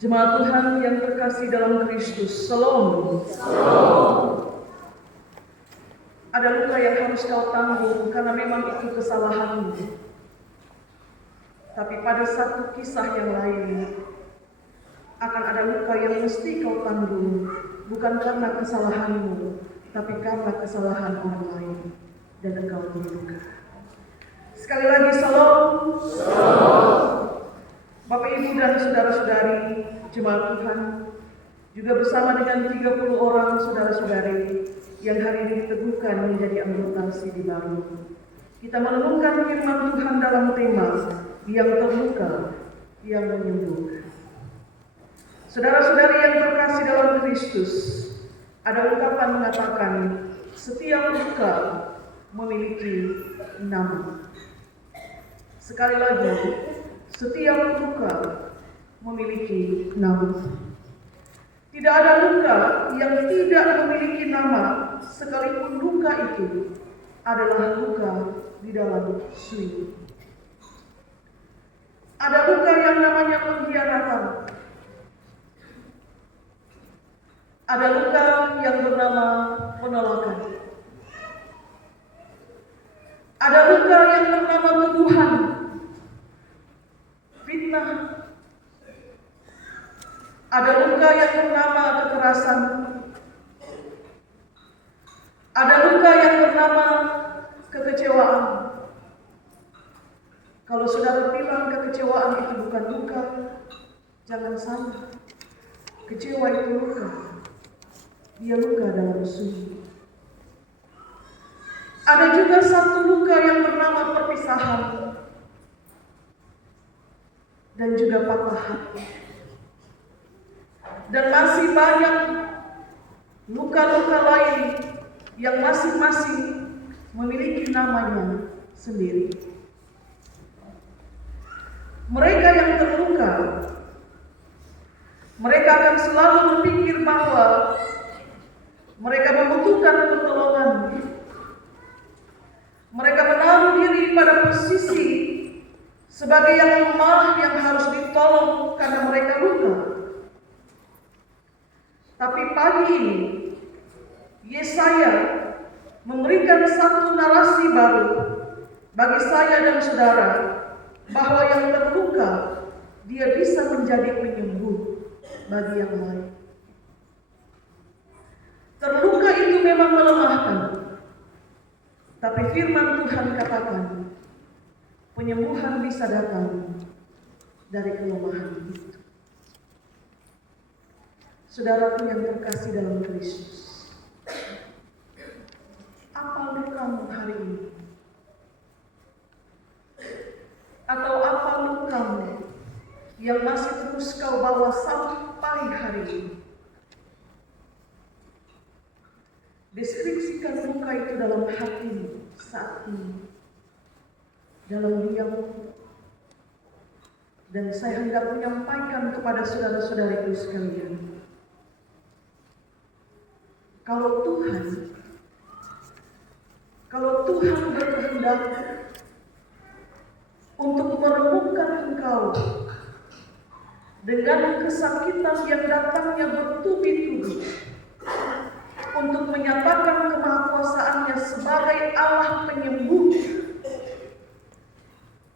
Jemaat Tuhan yang terkasih dalam Kristus, Shalom. Ada luka yang harus kau tanggung karena memang itu kesalahanmu. Tapi pada satu kisah yang lain, akan ada luka yang mesti kau tanggung, bukan karena kesalahanmu, tapi karena kesalahan orang lain, dan engkau terluka. Sekali lagi, Shalom. Bapak, Ibu, dan saudara-saudari jemaat Tuhan, juga bersama dengan 30 orang saudara-saudari yang hari ini diteguhkan menjadi anggota Sidi Baru. Kita menemukan firman Tuhan dalam tema yang terluka, yang menyembuhkan. Saudara-saudari yang terkasih dalam Kristus, ada ungkapan mengatakan setiap luka memiliki nama. Sekali lagi, setiap luka memiliki nama. Tidak ada luka yang tidak memiliki nama, sekalipun luka itu adalah luka di dalam sui. Ada luka yang namanya pengkhianatan. Ada luka yang bernama penolakan. Ada luka yang bernama tuduhan, fitnah. Ada luka yang bernama kekerasan. Ada luka yang bernama kekecewaan. Kalau saudara bilang kekecewaan itu bukan luka, jangan salah. Kecewa itu luka. Dia luka dalam sui. Ada juga satu luka yang bernama perpisahan dan juga patah hati. Dan masih banyak luka-luka lain yang masing-masing memiliki namanya sendiri. Mereka yang terluka, mereka akan selalu berpikir bahwa mereka membutuhkan pertolongan. Mereka menaruh diri pada posisi sebagai yang lemah yang harus ditolong karena mereka luka. Tapi pagi ini, Yesaya memberikan satu narasi baru bagi saya dan saudara, bahwa yang terluka, dia bisa menjadi penyembuh bagi yang lain. Terluka itu memang melemahkan, tapi firman Tuhan katakan, penyembuhan bisa datang dari kelemahan itu. Saudaraku yang terkasih dalam Kristus, apa lukamu hari ini? Atau apa lukamu yang masih terus kau bawa sampai hari ini? Deskripsikan luka itu dalam hatimu saat ini, dalam diammu. Dan saya hendak menyampaikan kepada saudara-saudariku sekalian, kalau Tuhan berkehendak untuk meremukkan engkau dengan kesakitan yang datangnya bertubi-tubi, untuk menyatakan kemahakuasaannya sebagai Allah penyembuh,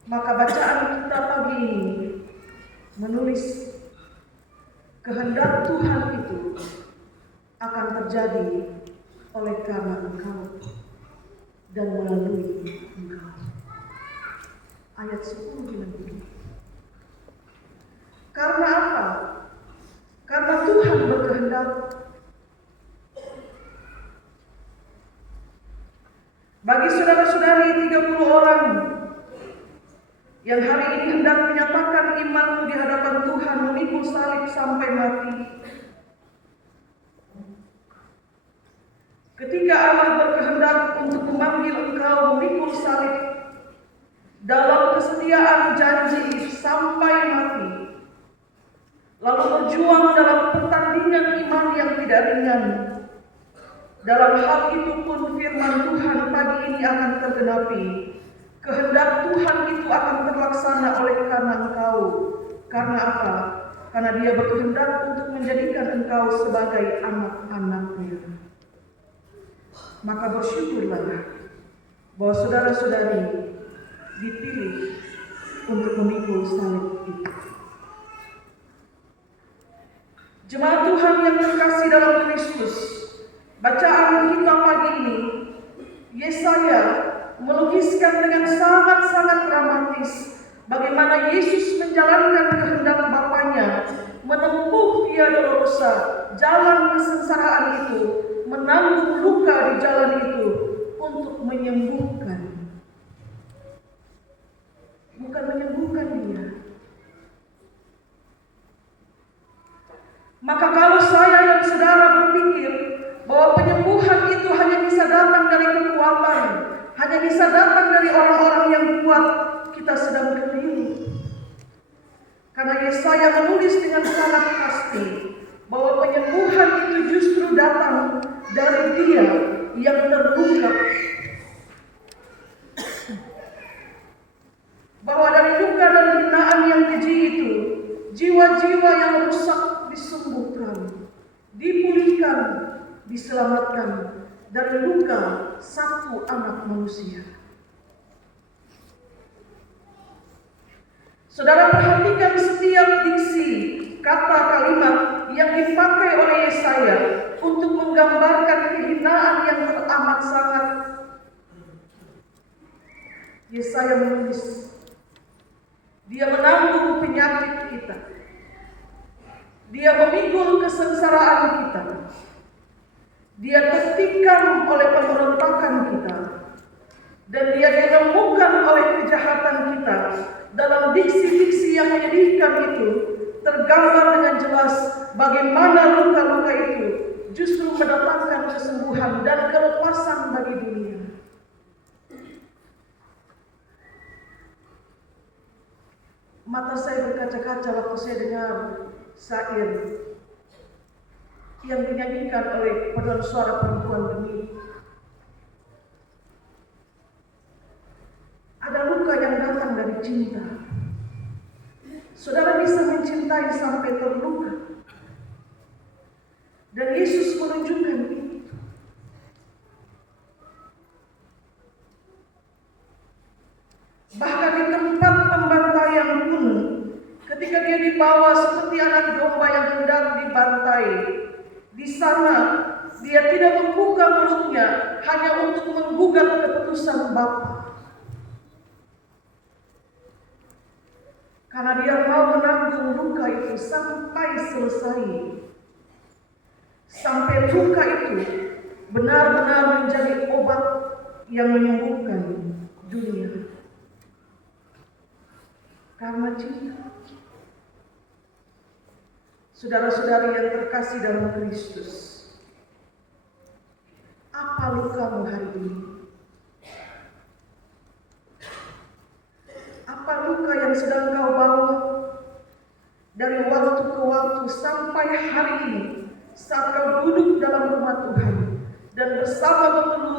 maka bacaan kita pagi ini menulis kehendak Tuhan itu akan terjadi oleh karena engkau dan melalui engkau. Ayat 10 bilang begini. Karena apa? Karena Tuhan berkehendak. Bagi saudara-saudari 30 orang yang hari ini hendak menyatakan imanmu di hadapan Tuhan, memikul salib sampai mati. Ketika Allah berkehendak untuk memanggil engkau memikul salib dalam kesetiaan janji sampai mati, lalu berjuang dalam pertandingan iman yang tidak ringan, dalam hal itu pun firman Tuhan pagi ini akan tergenapi. Kehendak Tuhan itu akan terlaksana oleh karena engkau. Karena apa? karena Dia berkehendak untuk menjadikan engkau sebagai anak-anak-Nya. Maka bersyukurlah bahwa saudara-saudari dipilih untuk memikul salib itu. Jemaat Tuhan yang terkasih dalam Kristus, bacaan kita pagi ini, Yesaya melukiskan dengan sangat-sangat dramatis bagaimana Yesus menjalankan kehendak Bapanya, menempuh Via Dolorosa, jalan kesengsaraan itu, menanggung luka di jalan itu untuk menyembuhkan. Bukan menyembuhkan Dia. Maka kalau saya dan saudara berpikir bahwa penyembuhan itu hanya bisa datang dari kekuatan, hanya bisa datang dari orang-orang yang kuat, kita sedang keliru. Karena Yesaya menulis dengan sangat pasti bahwa penyembuhan itu justru datang dari Dia yang terluka. Bahwa dari luka dan hinaan yang keji itu, jiwa-jiwa yang rusak disembuhkan, dipulihkan, diselamatkan dari luka satu anak manusia. Saudara perhatikan setiap diksi, kata kalimat yang dipakai oleh Yesaya untuk menggambarkan kehinaan yang teramat sangat. Yesaya menulis, Dia menanggung penyakit kita. Dia memikul kesengsaraan kita. Dia tertikam oleh pemberontakan kita. Dan Dia diremukkan oleh kejahatan kita. Dalam diksi-diksi yang menyedihkan itu, tergambar dengan jelas bagaimana luka-luka itu justru mendatangkan kesembuhan dan kelepasan bagi dunia. Mata saya berkaca-kaca waktu saya dengar syair yang dinyanyikan oleh paduan suara perempuan demi. Ada luka yang datang dari cinta. Saudara bisa mencintai sampai terluka. Dan Yesus menunjukkan itu. Bahkan di tempat pembantaian pun, ketika Dia dibawa seperti anak domba yang hendak dibantai, di sana Dia tidak membuka mulutnya hanya untuk menggugat keputusan Bapa. Karena Dia mau menanggung luka itu sampai selesai. Sampai luka itu benar-benar menjadi obat yang menyembuhkan dunia. Karena cinta. Saudara-saudari yang terkasih dalam Kristus, apa lukamu hari ini? Apa luka yang sedang kau bawa dari waktu ke waktu sampai hari ini saat kau duduk dalam rumah Tuhan dan bersama bertelut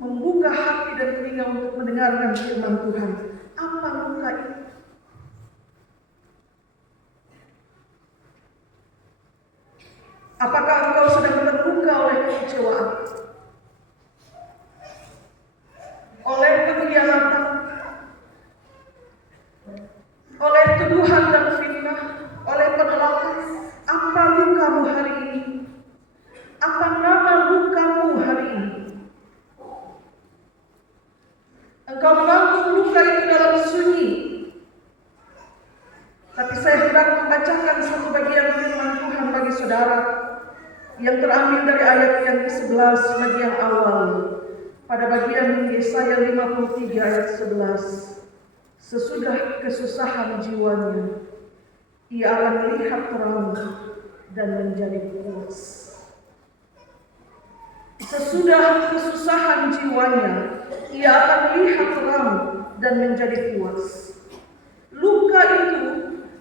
membuka hati dan telinga untuk mendengarkan firman Tuhan? Apa luka itu? Apakah engkau sedang terluka oleh kekecewaan? Oleh pengkhianatan? Oleh tuduhan dan fitnah? Oleh penolakan? Apa lukamu hari ini? Apa nama lukamu hari ini? Engkau menanggung luka itu dalam sunyi. Tapi saya hendak membacakan satu bagian firman Tuhan bagi saudara yang terambil dari ayat yang ke-11 bagian awal. Pada bagian Yesaya 53 ayat 11. Sesudah kesusahan jiwanya, ia akan melihat terang dan menjadi puas. Sesudah kesusahan jiwanya, ia akan melihat terang dan menjadi puas. Luka itu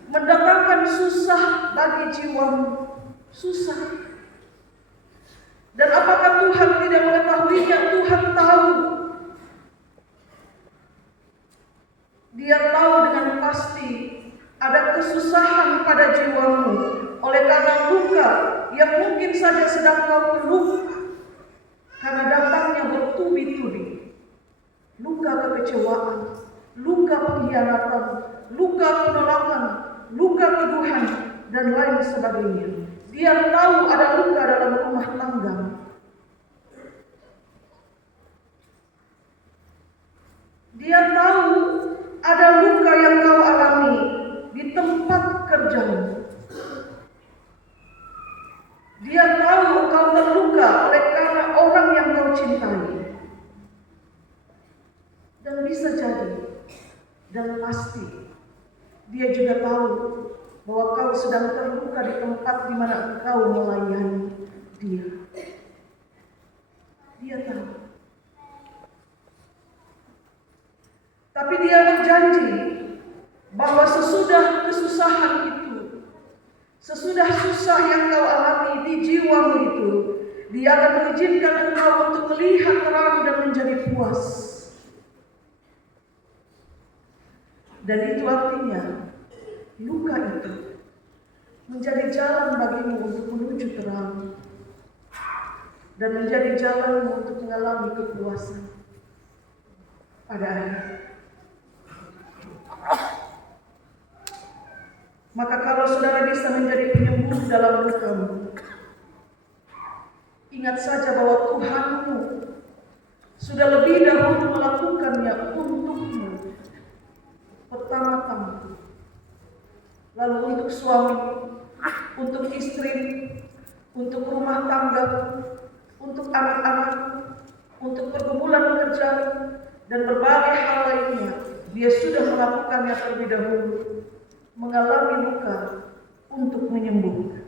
mendatangkan susah bagi jiwamu. Susah. Dan apakah Tuhan tidak mengetahuinya? Tuhan tahu. Dia tahu dengan pasti ada kesusahan pada jiwamu saja sedang kau terluka karena datangnya bertubi-tubi luka kekecewaan, luka pengkhianatan, luka penolakan, luka tuduhan, dan lain sebagainya. Dia tahu ada luka dalam rumah tangga. Dia tahu ada luka yang kau alami di tempat kerjamu. Dia tahu kau terluka oleh karena orang yang kau cintai. Dan bisa jadi, dan pasti, dia juga tahu bahwa kau sedang terluka di tempat di mana engkau melayani dia. Dia tahu. Tapi dia berjanji bahwa sesudah kesusahan itu, sesudah susah yang kau alami di jiwamu itu, dia akan mengizinkan engkau untuk melihat terang dan menjadi puas. Dan itu artinya luka itu menjadi jalan bagimu untuk menuju terang dan menjadi jalanmu untuk mengalami kepuasan pada akhirnya. Maka kalau saudara bisa menjadi penyembuh dalam lukamu, ingat saja bahwa Tuhanmu sudah lebih dahulu melakukannya untukmu. Pertama-tama, lalu untuk suami, untuk istri, untuk rumah tangga, untuk anak-anak, untuk pergumulan kerja, dan berbagai hal lainnya. Dia sudah melakukannya terlebih dahulu, mengalami luka untuk menyembuhkan.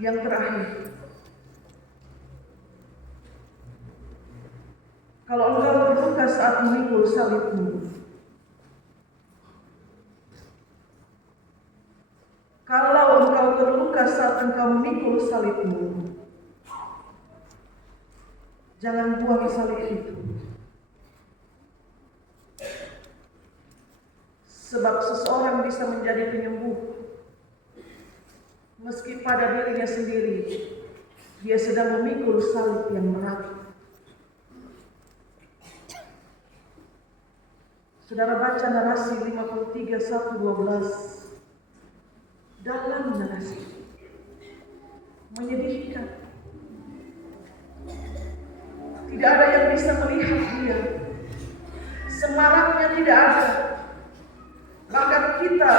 Yang terakhir, kalau engkau terluka saat memikul salibmu, kalau engkau terluka saat engkau memikul salibmu, jangan buang salib itu. Sebab seseorang bisa menjadi penyembuh meski pada dirinya sendiri dia sedang memikul salib yang berat. Saudara baca narasi 53:1-12. Dalam narasi menyedihkan. Tidak ada yang bisa melihat dia. Semaraknya tidak ada. Bahkan kita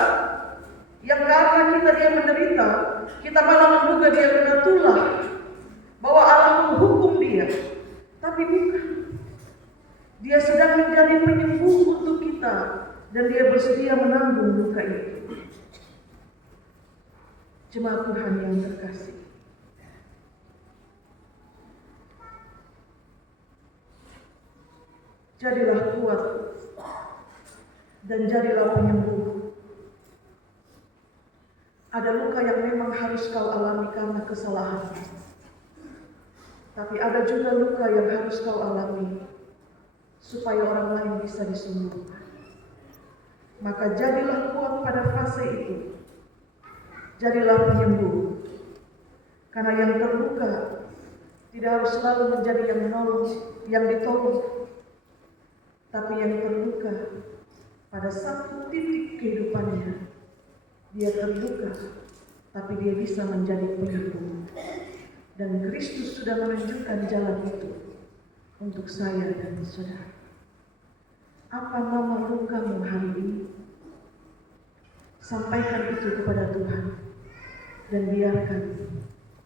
yang karena dia menderita, kita malah menduga dia kena tulah, bahwa Allah menghukum dia. Tapi bukan. Dia sedang menjadi penyembuh untuk kita, dan dia bersedia menanggung luka itu. Jemaat Tuhan yang terkasih, jadilah kuat dan jadilah penyembuh. Ada luka yang memang harus kau alami karena kesalahan, tapi ada juga luka yang harus kau alami supaya orang lain bisa disembuhkan. Maka jadilah kuat pada fase itu. Jadilah penyembuh. Karena yang terluka tidak harus selalu menjadi yang menolong, yang ditolong. Tapi yang terluka pada satu titik kehidupannya, dia terluka, tapi dia bisa menjadi penyembuh. Dan Kristus sudah menunjukkan jalan itu untuk saya dan saudara. Apa nama lukamu hari ini? Sampaikan itu kepada Tuhan dan biarkan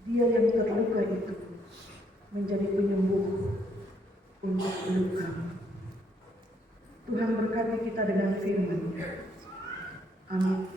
Dia yang terluka itu menjadi penyembuh untuk lukamu. Tuhan berkati kita dengan firman-Nya. Amin.